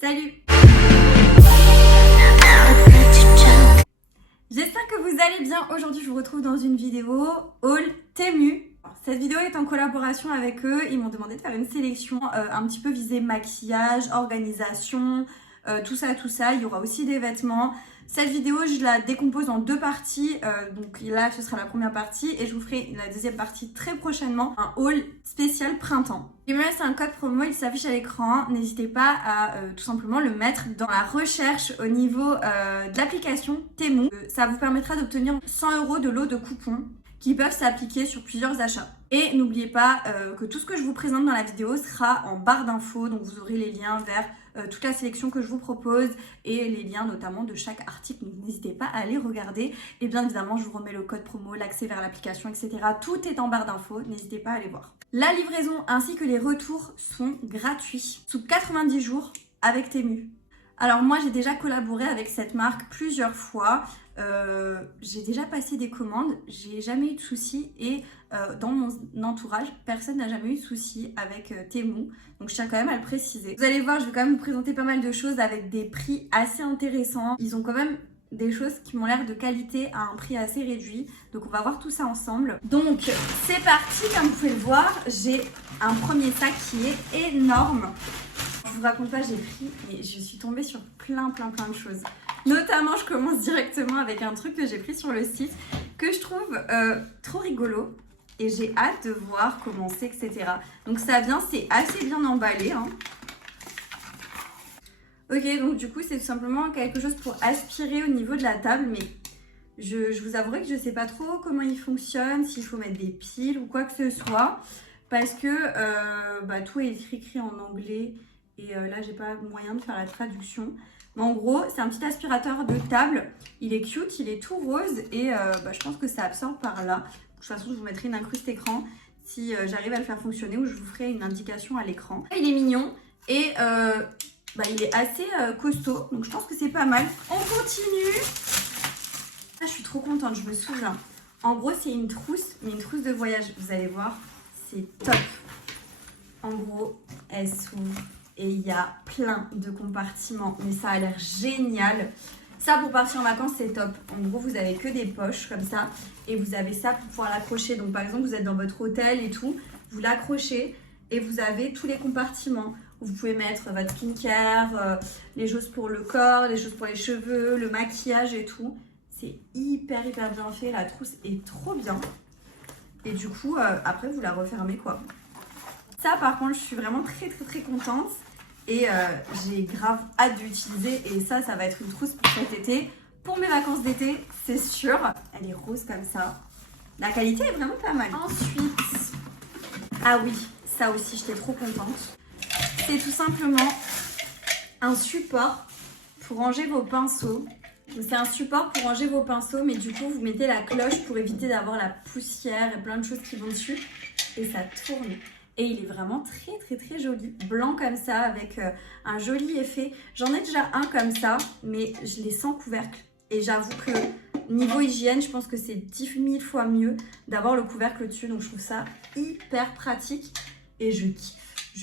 Salut! J'espère que vous allez bien. Aujourd'hui, je vous retrouve dans une vidéo haul Temu. Cette vidéo est en collaboration avec eux. Ils m'ont demandé de faire une sélection un petit peu visée maquillage, organisation, tout ça. Il y aura aussi des vêtements. Cette vidéo, je la décompose en deux parties. Donc là, ce sera la première partie et je vous ferai la deuxième partie très prochainement. Un haul spécial printemps. Il me reste un code promo, il s'affiche à l'écran. N'hésitez pas à tout simplement le mettre dans la recherche au niveau de l'application Temu. Ça vous permettra d'obtenir 100 € de lot de coupons qui peuvent s'appliquer sur plusieurs achats. Et n'oubliez pas que tout ce que je vous présente dans la vidéo sera en barre d'infos, donc vous aurez les liens vers toute la sélection que je vous propose et les liens notamment de chaque article, donc n'hésitez pas à aller regarder. Et bien évidemment, je vous remets le code promo, l'accès vers l'application, etc. Tout est en barre d'infos, n'hésitez pas à aller voir. La livraison ainsi que les retours sont gratuits, sous 90 jours avec Temu. Alors moi, j'ai déjà collaboré avec cette marque plusieurs fois. J'ai déjà passé des commandes, j'ai jamais eu de soucis et dans mon entourage, personne n'a jamais eu de soucis avec Temu. Donc je tiens quand même à le préciser. Vous allez voir, je vais quand même vous présenter pas mal de choses avec des prix assez intéressants. Ils ont quand même des choses qui m'ont l'air de qualité à un prix assez réduit. Donc on va voir tout ça ensemble. Donc c'est parti, comme vous pouvez le voir, j'ai un premier sac qui est énorme. Je vous raconte pas, j'ai pris et je suis tombée sur plein de choses. Notamment, je commence directement avec un truc que j'ai pris sur le site que je trouve trop rigolo et j'ai hâte de voir comment c'est, etc. Donc ça vient, c'est assez bien emballé. Hein. Ok, donc du coup, c'est tout simplement quelque chose pour aspirer au niveau de la table, mais je vous avouerai que je sais pas trop comment il fonctionne, s'il faut mettre des piles ou quoi que ce soit, parce que tout est écrit en anglais. Et là, j'ai pas moyen de faire la traduction. Mais en gros, c'est un petit aspirateur de table. Il est cute, il est tout rose. Et je pense que ça absorbe par là. De toute façon, je vous mettrai une incruste écran si j'arrive à le faire fonctionner. Ou je vous ferai une indication à l'écran. Il est mignon. Et il est assez costaud. Donc je pense que c'est pas mal. On continue. Ah, je suis trop contente, je me souviens. En gros, c'est une trousse. Mais une trousse de voyage. Vous allez voir, c'est top. En gros, elle s'ouvre. Et il y a plein de compartiments, mais ça a l'air génial. Ça, pour partir en vacances, c'est top. En gros, vous avez que des poches comme ça. Et vous avez ça pour pouvoir l'accrocher. Donc, par exemple, vous êtes dans votre hôtel et tout. Vous l'accrochez et vous avez tous les compartiments. Vous pouvez mettre votre skincare, les choses pour le corps, les choses pour les cheveux, le maquillage et tout. C'est hyper bien fait. La trousse est trop bien. Et du coup, après, vous la refermez quoi. Ça, par contre, je suis vraiment très contente. Et j'ai grave hâte d'utiliser. Et ça va être une trousse pour cet été. Pour mes vacances d'été, c'est sûr. Elle est rose comme ça. La qualité est vraiment pas mal. Ensuite, ah oui, ça aussi, j'étais trop contente. C'est tout simplement un support pour ranger vos pinceaux. C'est un support pour ranger vos pinceaux. Mais du coup, vous mettez la cloche pour éviter d'avoir la poussière et plein de choses qui vont dessus. Et ça tourne. Et il est vraiment très joli, blanc comme ça, avec un joli effet. J'en ai déjà un comme ça, mais je l'ai sans couvercle. Et j'avoue que niveau hygiène, je pense que c'est 10 000 fois mieux d'avoir le couvercle dessus. Donc je trouve ça hyper pratique et je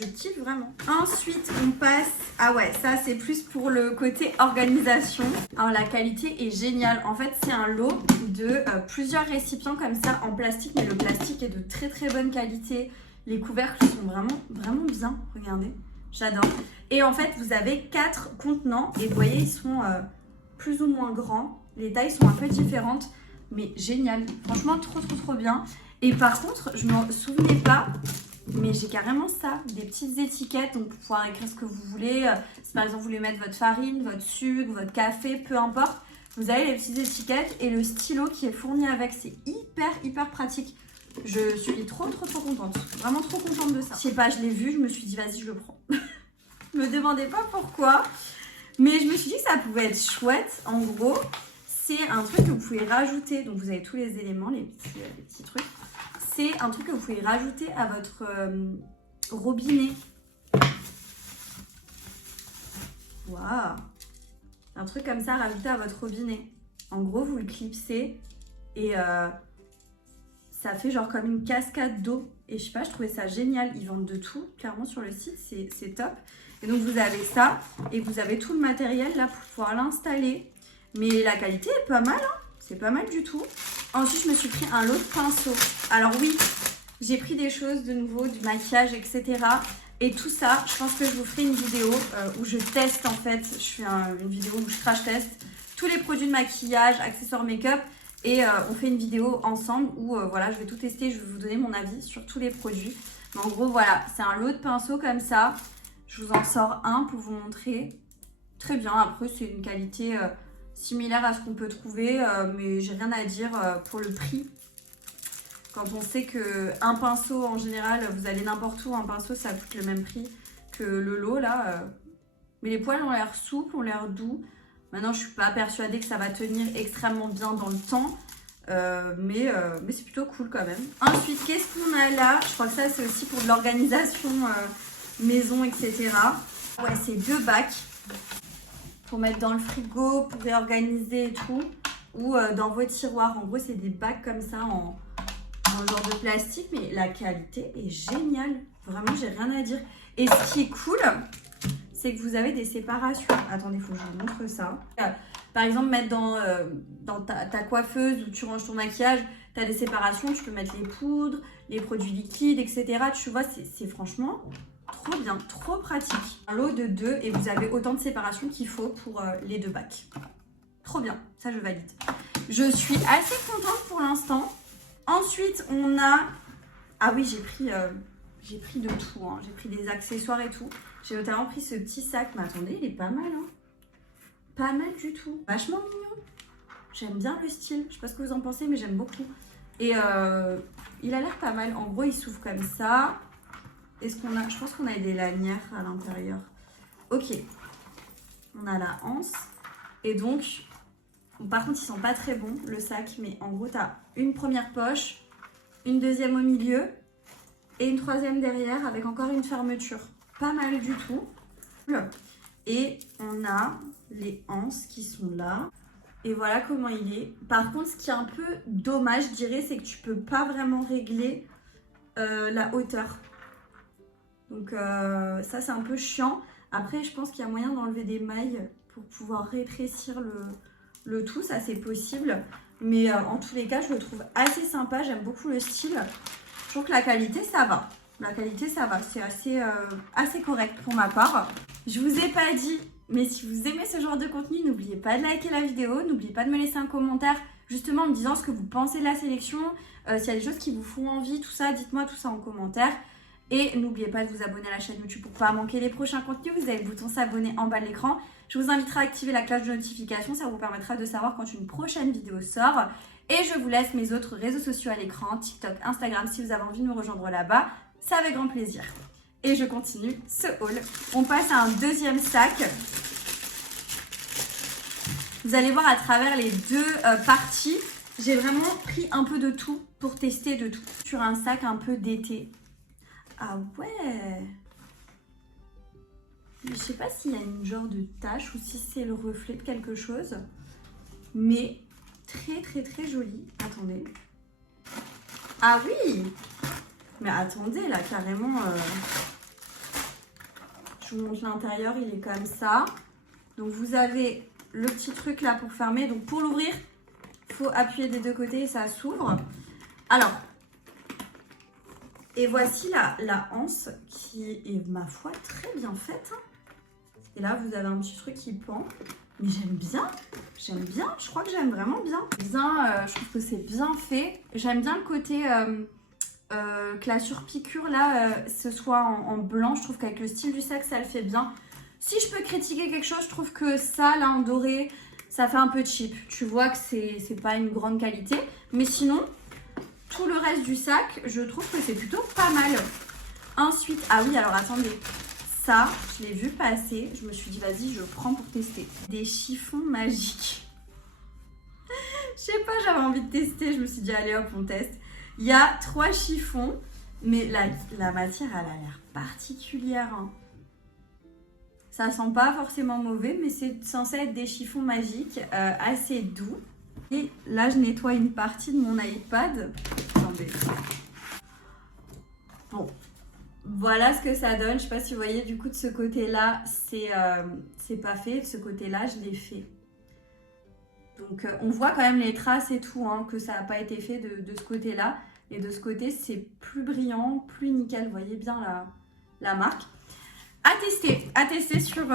kiffe vraiment. Ensuite, on passe... Ah ouais, ça c'est plus pour le côté organisation. Alors la qualité est géniale. En fait, c'est un lot de plusieurs récipients comme ça en plastique, mais le plastique est de très bonne qualité. Les couvercles sont vraiment bien, regardez, j'adore. Et en fait, vous avez 4 contenants et vous voyez, ils sont plus ou moins grands. Les tailles sont un peu différentes, mais génial. Franchement, trop bien. Et par contre, je ne me souvenais pas, mais j'ai carrément ça, des petites étiquettes, donc pour pouvoir écrire ce que vous voulez. Si par exemple, vous voulez mettre votre farine, votre sucre, votre café, peu importe. Vous avez les petites étiquettes et le stylo qui est fourni avec, c'est hyper pratique. Je suis trop contente, vraiment trop contente de ça. Je sais pas, je l'ai vu, je me suis dit vas-y, je le prends. Me demandez pas pourquoi, mais je me suis dit que ça pouvait être chouette. En gros, c'est un truc que vous pouvez rajouter, donc vous avez tous les éléments, les petits trucs. C'est un truc que vous pouvez rajouter à votre robinet. Waouh! Un truc comme ça rajouté à votre robinet. En gros, vous le clipsez et ça fait genre comme une cascade d'eau. Et je sais pas, je trouvais ça génial. Ils vendent de tout, clairement, sur le site. C'est top. Et donc, vous avez ça. et que vous avez tout le matériel là pour pouvoir l'installer. Mais la qualité est pas mal, hein. C'est pas mal du tout. Ensuite, je me suis pris un lot de pinceaux. Alors oui, j'ai pris des choses de nouveau, du maquillage, etc. Et tout ça, je pense que je vous ferai une vidéo où je teste en fait. Je fais une vidéo où je crash test tous les produits de maquillage, accessoires make-up. Et on fait une vidéo ensemble où voilà, je vais tout tester. Je vais vous donner mon avis sur tous les produits. Mais en gros, voilà, c'est un lot de pinceaux comme ça. Je vous en sors un pour vous montrer. Très bien, après c'est une qualité similaire à ce qu'on peut trouver, mais j'ai rien à dire pour le prix. Quand on sait qu'un pinceau en général, vous allez n'importe où, un pinceau ça coûte le même prix que le lot là. Mais les poils ont l'air souples, ont l'air doux. Maintenant je suis pas persuadée que ça va tenir extrêmement bien dans le temps. Mais c'est plutôt cool quand même. Ensuite, qu'est-ce qu'on a là? Je crois que ça c'est aussi pour de l'organisation maison, etc. Ouais, c'est 2 bacs pour mettre dans le frigo, pour réorganiser et tout, ou dans vos tiroirs. En gros, c'est des bacs comme ça en genre de plastique, mais la qualité est géniale. Vraiment, j'ai rien à dire. Et ce qui est cool, c'est que vous avez des séparations. Attendez, il faut que je vous montre ça. Par exemple, mettre dans ta coiffeuse où tu ranges ton maquillage, tu as des séparations, tu peux mettre les poudres, les produits liquides, etc. Tu vois, c'est franchement trop bien, trop pratique. Un lot de 2 et vous avez autant de séparation qu'il faut pour les 2 bacs. Trop bien, ça je valide. Je suis assez contente pour l'instant. Ensuite, on a... Ah oui, j'ai pris de tout, hein. J'ai pris des accessoires et tout. J'ai notamment pris ce petit sac, mais attendez, il est pas mal, hein. Pas mal du tout. Vachement mignon. J'aime bien le style. Je sais pas ce que vous en pensez, mais j'aime beaucoup. Et il a l'air pas mal. En gros, il s'ouvre comme ça. Est-ce qu'on a... Je pense qu'on a des lanières à l'intérieur. Ok. On a la anse. Et donc... Par contre, ils sont pas très bons, le sac. Mais en gros, tu as une première poche, une deuxième au milieu et une troisième derrière avec encore une fermeture. Pas mal du tout. Et on a les anses qui sont là. Et voilà comment il est. Par contre, ce qui est un peu dommage, je dirais, c'est que tu peux pas vraiment régler la hauteur. Donc ça, c'est un peu chiant. Après, je pense qu'il y a moyen d'enlever des mailles pour pouvoir rétrécir le tout. Ça, c'est possible. Mais en tous les cas, je le trouve assez sympa. J'aime beaucoup le style. Je trouve que la qualité, ça va. La qualité, ça va. C'est assez correct pour ma part. Je vous ai pas dit, mais si vous aimez ce genre de contenu, n'oubliez pas de liker la vidéo. N'oubliez pas de me laisser un commentaire, justement en me disant ce que vous pensez de la sélection. S'il y a des choses qui vous font envie, tout ça, dites-moi tout ça en commentaire. Et n'oubliez pas de vous abonner à la chaîne YouTube pour ne pas manquer les prochains contenus. Vous avez le bouton s'abonner en bas de l'écran. Je vous inviterai à activer la cloche de notification. Ça vous permettra de savoir quand une prochaine vidéo sort. Et je vous laisse mes autres réseaux sociaux à l'écran, TikTok, Instagram, si vous avez envie de me rejoindre là-bas. C'est avec grand plaisir. Et je continue ce haul. On passe à un deuxième sac. Vous allez voir à travers les 2 parties, j'ai vraiment pris un peu de tout pour tester de tout. Sur un sac un peu d'été. Ah ouais! Je sais pas s'il y a une genre de tache ou si c'est le reflet de quelque chose. Mais très très très joli. Attendez. Ah oui! Mais attendez là, carrément... Je vous montre l'intérieur, il est comme ça. Donc vous avez le petit truc là pour fermer. Donc pour l'ouvrir, il faut appuyer des 2 côtés et ça s'ouvre. Alors... Et voici la anse qui est, ma foi, très bien faite. Et là, vous avez un petit truc qui pend. Mais j'aime bien. Je crois que j'aime vraiment bien. Je trouve que c'est bien fait. J'aime bien le côté que la surpiqûre, là, ce soit en blanc. Je trouve qu'avec le style du sac, ça le fait bien. Si je peux critiquer quelque chose, je trouve que ça, là, en doré, ça fait un peu cheap. Tu vois que c'est pas une grande qualité. Mais sinon... Tout le reste du sac, je trouve que c'est plutôt pas mal. Ensuite, ah oui, alors attendez. Ça, je l'ai vu passer. Je me suis dit, vas-y, je prends pour tester. Des chiffons magiques. Je sais pas, j'avais envie de tester. Je me suis dit, allez hop, on teste. Il y a 3 chiffons. Mais la matière, elle a l'air particulière. Hein. Ça sent pas forcément mauvais, mais c'est censé être des chiffons magiques assez doux. Et là, je nettoie une partie de mon iPad. Attendez. Bon. voilà ce que ça donne. Je sais pas si vous voyez, du coup, de ce côté-là, c'est pas fait. De ce côté-là, je l'ai fait. Donc, on voit quand même les traces et tout, hein, que ça n'a pas été fait de ce côté-là. Et de ce côté, c'est plus brillant, plus nickel. Vous voyez bien la marque. À tester sur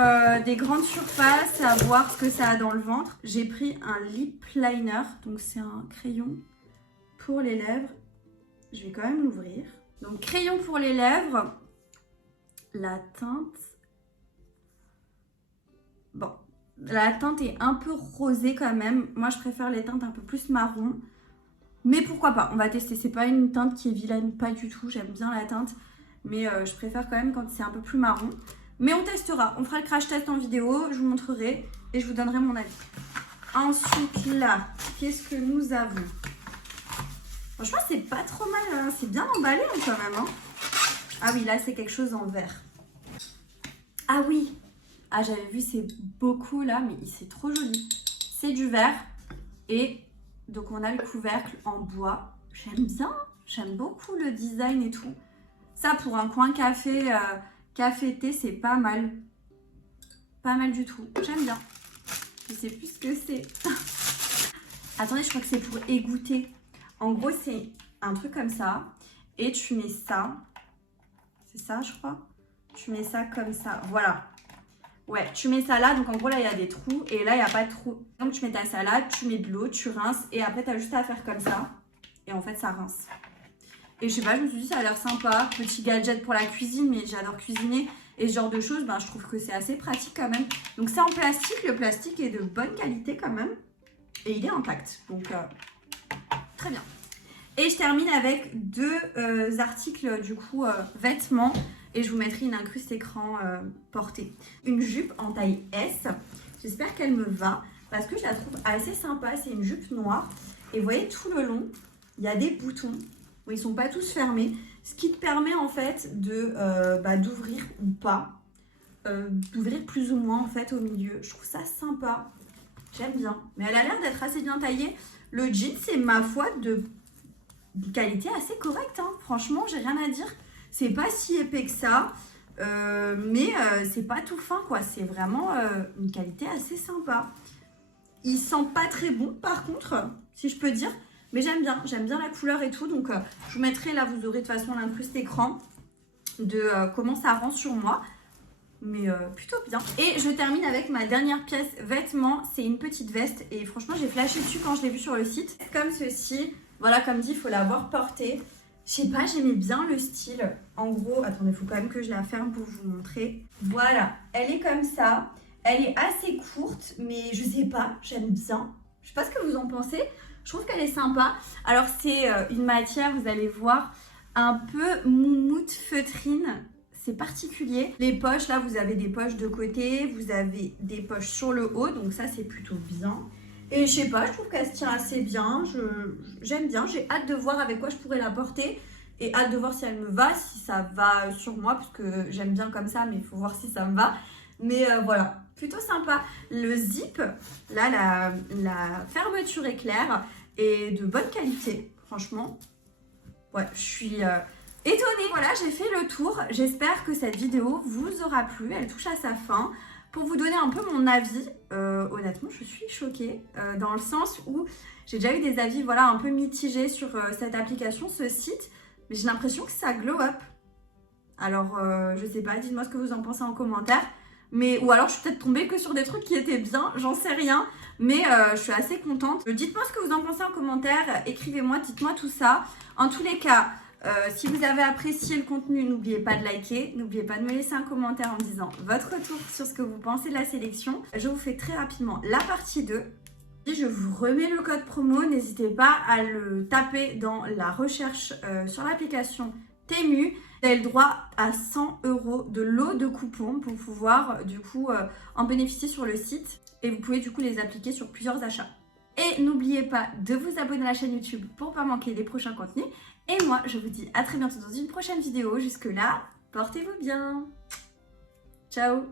des grandes surfaces, à voir ce que ça a dans le ventre. J'ai pris un lip liner, donc c'est un crayon pour les lèvres. Je vais quand même l'ouvrir. Donc, crayon pour les lèvres. La teinte... Bon, la teinte est un peu rosée quand même. Moi, je préfère les teintes un peu plus marron. Mais pourquoi pas, on va tester. C'est pas une teinte qui est vilaine, pas du tout. J'aime bien la teinte. Mais je préfère quand même quand c'est un peu plus marron. Mais on testera. On fera le crash test en vidéo. Je vous montrerai et je vous donnerai mon avis. Ensuite, là, qu'est-ce que nous avons? Franchement, c'est pas trop mal, hein. C'est bien emballé hein, quand même. Hein. Ah oui, là, c'est quelque chose en verre. Ah oui. Ah, j'avais vu, c'est beaucoup là, mais c'est trop joli. C'est du verre. Et donc, on a le couvercle en bois. J'aime bien. J'aime beaucoup le design et tout. Ça, pour un coin café, café-thé, c'est pas mal. Pas mal du tout. J'aime bien. Je sais plus ce que c'est. Attendez, je crois que c'est pour égoutter. En gros, c'est un truc comme ça. Et tu mets ça. C'est ça, je crois. Tu mets ça comme ça. Voilà. Ouais, tu mets ça là. Donc, en gros, là, il y a des trous. Et là, il n'y a pas de trous. Donc, tu mets ta salade, tu mets de l'eau, tu rinces. Et après, tu as juste à faire comme ça. Et en fait, ça rince. Et je sais pas, je me suis dit, ça a l'air sympa. Petit gadget pour la cuisine. Mais j'adore cuisiner. Et ce genre de choses, ben, je trouve que c'est assez pratique quand même. Donc, c'est en plastique. Le plastique est de bonne qualité quand même. Et il est intact. Donc... très bien. Et je termine avec deux articles du coup vêtements et je vous mettrai une incruste écran portée. Une jupe en taille S. J'espère qu'elle me va parce que je la trouve assez sympa. C'est une jupe noire et vous voyez tout le long il y a des boutons. Bon, ils sont pas tous fermés, ce qui te permet en fait de d'ouvrir ou pas, d'ouvrir plus ou moins en fait au milieu. Je trouve ça sympa. J'aime bien. Mais elle a l'air d'être assez bien taillée. Le jean, c'est ma foi de qualité assez correcte. Hein. Franchement, j'ai rien à dire. C'est pas si épais que ça. Mais c'est pas tout fin, quoi. C'est vraiment une qualité assez sympa. Il sent pas très bon, par contre, si je peux dire. Mais j'aime bien. J'aime bien la couleur et tout. Donc, je vous mettrai, là, vous aurez de toute façon l'incruste écran de comment ça rend sur moi. Mais plutôt bien. Et je termine avec ma dernière pièce vêtements. C'est une petite veste. Et franchement, j'ai flashé dessus quand je l'ai vue sur le site. Comme ceci. Voilà, comme dit, il faut l'avoir portée. Je sais pas, j'aimais bien le style. En gros, attendez, il faut quand même que je la ferme pour vous montrer. Voilà, elle est comme ça. Elle est assez courte, mais je sais pas, j'aime bien. Je sais pas ce que vous en pensez. Je trouve qu'elle est sympa. Alors, c'est une matière, vous allez voir, un peu moumoute feutrine. C'est particulier. Les poches, là, vous avez des poches de côté, vous avez des poches sur le haut, donc ça, c'est plutôt bien. Et je sais pas, je trouve qu'elle se tient assez bien. J'aime bien, j'ai hâte de voir avec quoi je pourrais la porter. Et hâte de voir si elle me va, si ça va sur moi, parce que j'aime bien comme ça, mais il faut voir si ça me va. Mais voilà, plutôt sympa. Le zip, là, la fermeture est claire et de bonne qualité, franchement. Ouais, je suis... étonnée. Voilà, j'ai fait le tour. J'espère que cette vidéo vous aura plu. Elle touche à sa fin. Pour vous donner un peu mon avis, honnêtement, je suis choquée dans le sens où j'ai déjà eu des avis voilà, un peu mitigés sur cette application, ce site. Mais j'ai l'impression que ça glow up. Alors, je sais pas, dites-moi ce que vous en pensez en commentaire. Ou alors, je suis peut-être tombée que sur des trucs qui étaient bien, j'en sais rien. Mais je suis assez contente. Dites-moi ce que vous en pensez en commentaire. Écrivez-moi, dites-moi tout ça. En tous les cas... si vous avez apprécié le contenu, n'oubliez pas de liker, n'oubliez pas de me laisser un commentaire en me disant votre retour sur ce que vous pensez de la sélection. Je vous fais très rapidement la partie 2. Je vous remets le code promo, n'hésitez pas à le taper dans la recherche sur l'application Temu. Vous avez le droit à 100 € de lot de coupons pour pouvoir du coup en bénéficier sur le site et vous pouvez du coup les appliquer sur plusieurs achats. Et n'oubliez pas de vous abonner à la chaîne YouTube pour ne pas manquer les prochains contenus. Et moi, je vous dis à très bientôt dans une prochaine vidéo. Jusque là, portez-vous bien. Ciao.